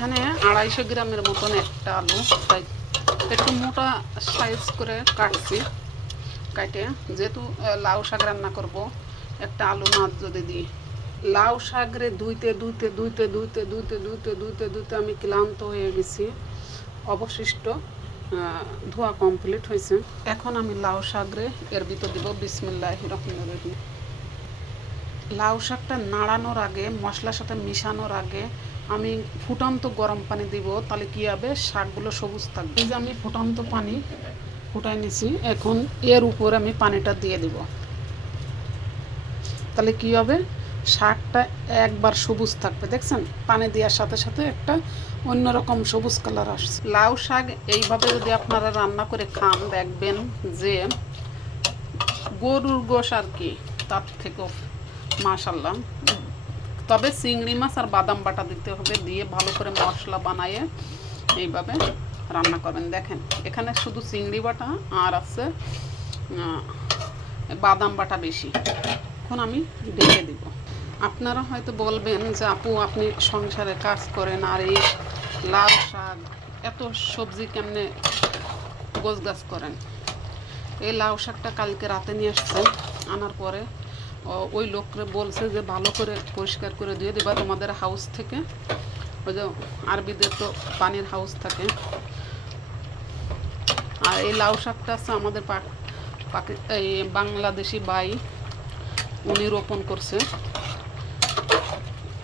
এখানে আড়াইশো গ্রামের মতন একটা আলু, তাই একটু মোটা সাইজ করে কাটছি। কাটে যেহেতু লাউ শাক রান্না করব, একটা আলু মাছ যদি দিই। লাউ শাকরে ধুইতে ধুইতে ধুইতে ধুইতে ধুইতে ধুইতে ধুইতে ধুইতে আমি ক্লান্ত হয়ে গেছি। অবশিষ্ট ধোয়া কমপ্লিট হয়েছে। এখন আমি লাউ শাকরে এর ভিতর দিব বিসমিল্লাহ রহমান রহিম। লাউ শাকটা নাড়ানোর আগে, মশলার সাথে মিশানোর আগে আমি ফুটান্ত গরম পানি দিব, তাহলে কি হবে? শাকগুলো সবুজ থাকবে। এই যে আমি ফুটান্ত পানি ফুটাই নিছি, এখন এর উপরে আমি পানিটা দিয়ে দিব। তাহলে কি হবে? শাকটা একবার সবুজ থাকবে, দেখছেন? পানি দেওয়ার সাথে সাথে একটা অন্যরকম সবুজ কালার আসছে। লাউ শাক এইভাবে যদি আপনারা রান্না করে খান, দেখবেন যে গরুর গোশ আর কি, তার থেকেও মাশাল্লাহ তবে চিংড়ি মাছ আর বাদাম বাটা দিতে হবে, দিয়ে ভালো করে মশলা বানায়ে এইভাবে রান্না করবেন। দেখেন, এখানে শুধু চিংড়ি বাটা আর আছে বাদাম বাটা বেশি। এখন আমি ঢেকে দিব। আপনারা হয়তো বলবেন যে, আপু, আপনি সংসারে কাজ করেন আর এই লাল শাক, এত সবজি কেমনে গোছ গাছ করেন? এই লাউ শাকটা কালকে রাতে নিয়ে আসছেন, আনার পরে ওই লোকরে বলছে যে ভালো করে পরিষ্কার করে দিয়ে দেবা তোমাদের হাউস থেকে। ওই যে আরবিদের তো পানির হাউস থাকে। আর এই লাউ শাকটা আছে আমাদের এই বাংলাদেশি বাই উনি রোপণ করছে।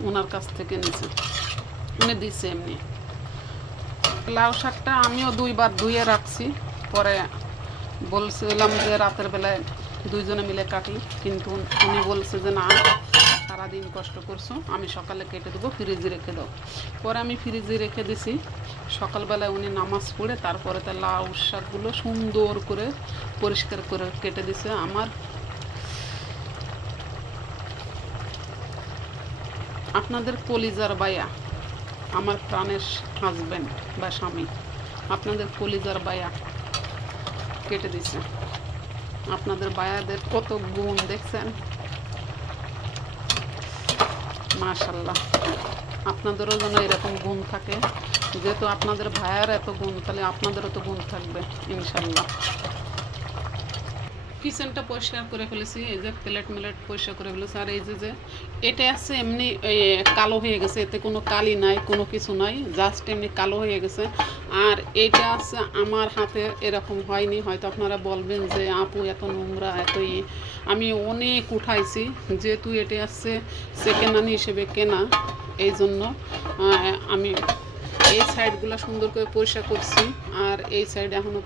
ওনার কাছ থেকে নিছে। উনি দিছে এমনি। লাউ শাকটা আমিও দুইবার ধুয়ে রাখছি। পরে বলছিলাম যে রাতের বেলায় দুইজনে মিলে কাটি, কিন্তু উনি বলছে যে, না, সারাদিন কষ্ট করছ, আমি সকালে কেটে দেবো, ফ্রিজে রেখে দাও। পরে আমি ফ্রিজে রেখে দিছি। সকালবেলায় উনি নামাজ পড়ে, তারপরে তার লাউ শাকগুলো সুন্দর করে পরিষ্কার করে কেটে দিছে আমার। আপনাদের কলিজার বায়া, আমার প্রাণের হাজব্যান্ড বা স্বামী, আপনাদের কলিজার বায়া কেটে দিছে। আপনাদের বায়াদের কত গুণ, দেখছেন? মাশাল্লাহ আপনাদেরও যেন এরকম গুণ থাকে। যেহেতু আপনাদের ভাইয়ার এত গুণ, তাহলে আপনাদেরও তো গুণ থাকবে ইনশাল্লাহ কিচেনটা পরিষ্কার করে ফেলেছি, এই যে প্লেট মিলেট পরিষ্কার করে ফেলেছি। আর এই যে যে এটা আছে এমনি কালো হয়ে গেছে, এতে কোনো কালি নাই, কোনো কিছু নাই জাস্ট এমনি কালো হয়ে গেছে। আর এটা আছে আমার হাতে, এরকম হয়নি, হয়তো আপনারা বলবেন যে, আপু, এত নোংরা এত ই আমি অনেক উঠাইছি, যেহেতু এটা আছে সেকেন্ড হ্যান্ড হিসেবে কেনা, এই জন্য আমি এই সাইডগুলো সুন্দর করে পরিষ্কার করছি। আর এই সাইড এখনও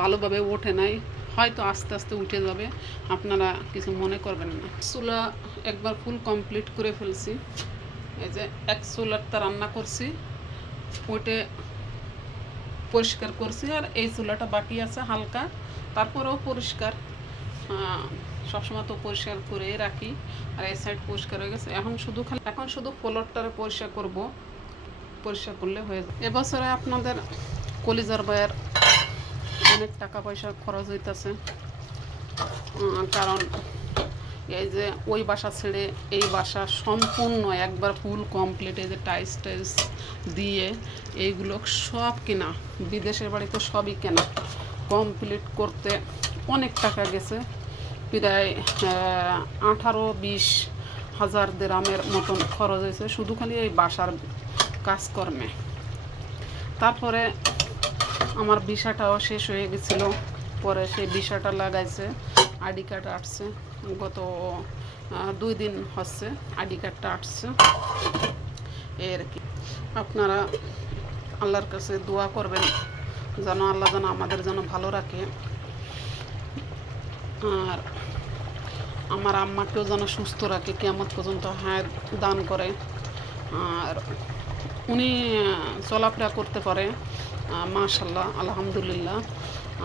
ভালোভাবে ওঠে নাই। হয়তো আস্তে আস্তে উঠে যাবে, আপনারা কিছু মনে করবেন না। চুলা একবার ফুল কমপ্লিট করে ফেলছি। এই যে এক চুলারটা রান্না করছি, ওইটা পরিষ্কার করছি, আর এই চুলাটা বাকি আছে হালকা, তারপরেও পরিষ্কার। সবসময় তো পরিষ্কার করে রাখি, আর এই সাইড পরিষ্কার হয়ে গেছে। এখন শুধু খালি এখন শুধু ফ্লোরটারে পরিষ্কার করব, পরিষ্কার করলে হয়ে যাবে। এবছরে আপনাদের কলিজার বয়ের অনেক টাকা পয়সা খরচ হইতেছে। কারণ এই যে ওই বাসা ছেড়ে এই বাসা সম্পূর্ণ একবার ফুল কমপ্লিট এই যে টাইস টাইস দিয়ে এইগুলো সব কেনা, বিদেশের বাড়িতে সবই কেনা। কমপ্লিট করতে অনেক টাকা গেছে, প্রায় আঠারো বিশ হাজার দেরামের মতন খরচ হয়েছে, শুধু খালি এই বাসার কাজকর্মে। তারপরে আমার ভিসাটাও শেষ হয়ে গেছিল। পরে সেই ভিসাটা লাগাইছে, আইডি কার্ড আসছে গত দুই দিন হচ্ছে আইডি কার্ডটা আসছে এই আর কি। আপনারা আল্লাহর কাছে দোয়া করবেন, যেন আল্লাহ যেন আমাদের যেন ভালো রাখে। আর আমার আম্মাকেও যেন সুস্থ রাখে কেমন পর্যন্ত হায়াত দান করে। আর উনি চলাফেরা করতে পারে। মাশাল্লাহ আলহামদুলিল্লাহ।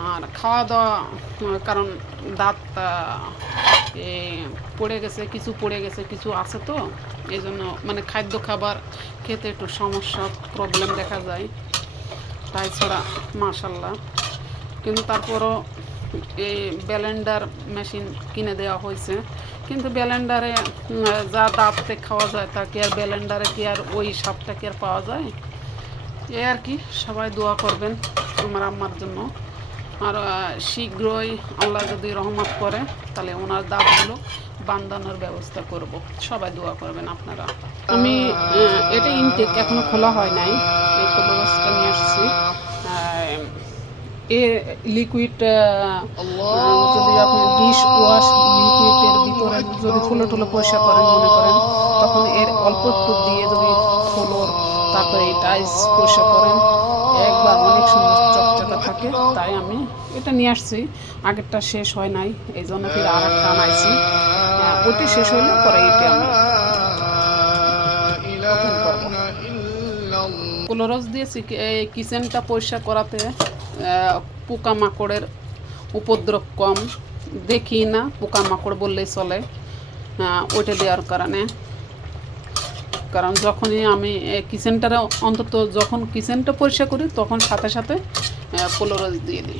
আর খাওয়া দাওয়া কারণ দাঁত পড়ে গেছে, কিছু পড়ে গেছে, কিছু আছে তো এই জন্য মানে খাদ্য খাবার খেতে একটু সমস্যা প্রবলেম দেখা যায়। তাই ছাড়া মাশাল্লাহ কিন্তু তারপরও এই ব্যালেন্ডার মেশিন কিনে দেওয়া হয়েছে। কিন্তু ব্যালেন্ডারে যা দাঁততে খাওয়া যায় তা কি আর ব্যালেন্ডারে কি আর ওই সাপটা কি আর পাওয়া যায়? এ আর কি সবাই দোয়া করবেন আমার আম্মার জন্য। আর শীঘ্রই আল্লাহ যদি রহমত করে তাহলে ওনার দাঁতগুলো বান্ধানোর ব্যবস্থা করব। সবাই দোয়া করবেন আপনারা। আমি এটা ইনটেক এখনও খোলা হয় নাই। এই কোলোরাসটা নিয়ে আসছি। আহ, এ লিকুইড যদি আপনি ডিশ ওয়াশ লিকুইডের ভিতরে যদি ফুলো টুলো পয়সা করেন মনে করেন তখন এর অল্প একটু দিয়ে যদি ফ্লোর তারপরে এই টাইলস পরিষ্কার করেন। একবার অনেক সুন্দর চকচকা থাকে তাই আমি এটা নিয়ে আসছি। আগেরটা শেষ হয় নাই এই জন্য ফির আর একটা আনাইছি। আহ, ওইটা শেষ হইলে পরে এটা আমি ক্লোরস দিয়েছি এই কিচেনটা পরিষ্কার করাতে পোকামাকড়ের উপদ্রব কম। দেখি না পোকামাকড় বললেই চলে। আহ, ওইটা দেওয়ার কারণে। কারণ যখনই আমি কিচেনটারে অন্তত যখন কিচেনটা পরিষ্কার করি, তখন সাথে সাথে পোলোরস দিয়ে দিই।